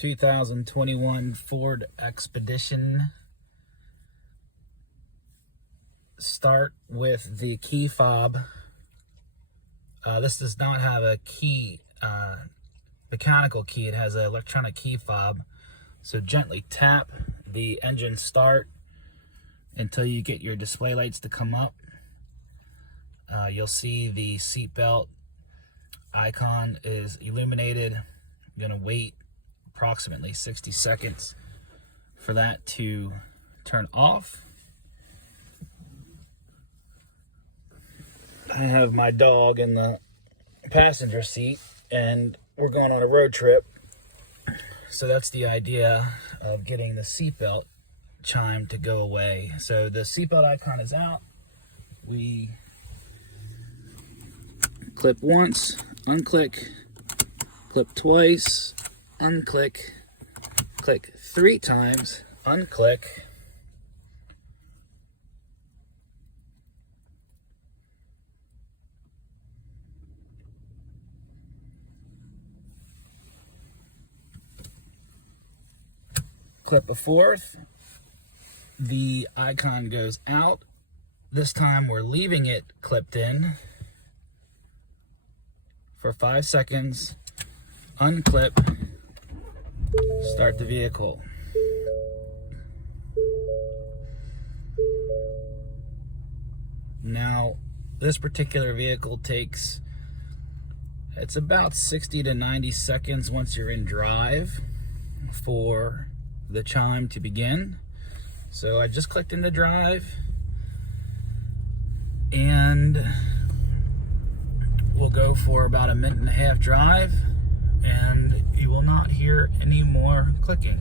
2021 Ford Expedition. Start with the key fob. This does not have a key, mechanical key. It has an electronic key fob. So gently tap the engine start until you get your display lights to come up. You'll see the seatbelt icon is illuminated. I'm gonna wait approximately 60 seconds for that to turn off. I have my dog in the passenger seat and we're going on a road trip. So that's the idea of getting the seatbelt chime to go away. So the seatbelt icon is out. We clip once, unclick, clip twice, unclick, click 3 times, unclick. Clip a 4th, the icon goes out. This time we're leaving it clipped in for 5 seconds, unclip, start the vehicle. Now, this particular vehicle takes, it's about 60 to 90 seconds once you're in drive for the chime to begin. So I just clicked into drive and we'll go for about a 1.5 minute drive and you will not hear any more clicking.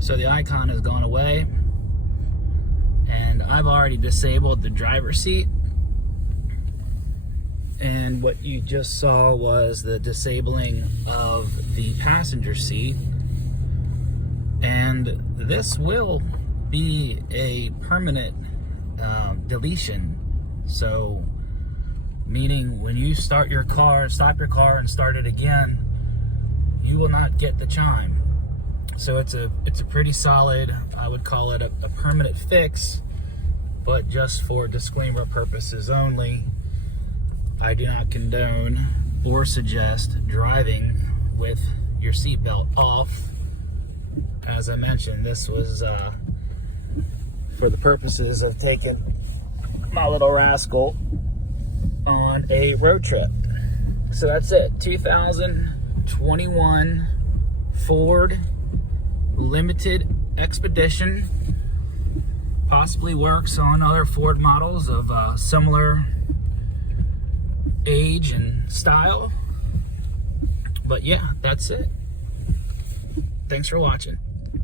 So the icon has gone away and I've already disabled the driver's seat, and what you just saw was the disabling of the passenger seat, and this will be a permanent deletion. So meaning when you start your car, stop your car and start it again, you will not get the chime. So it's a pretty solid, I would call it a permanent fix, but just for disclaimer purposes only, I do not condone or suggest driving with your seatbelt off. As I mentioned, this was for the purposes of taking my little rascal on a road trip. So that's it, 2021 Ford Limited Expedition. Possibly works on other Ford models of similar age and style. But yeah, that's it. Thanks for watching.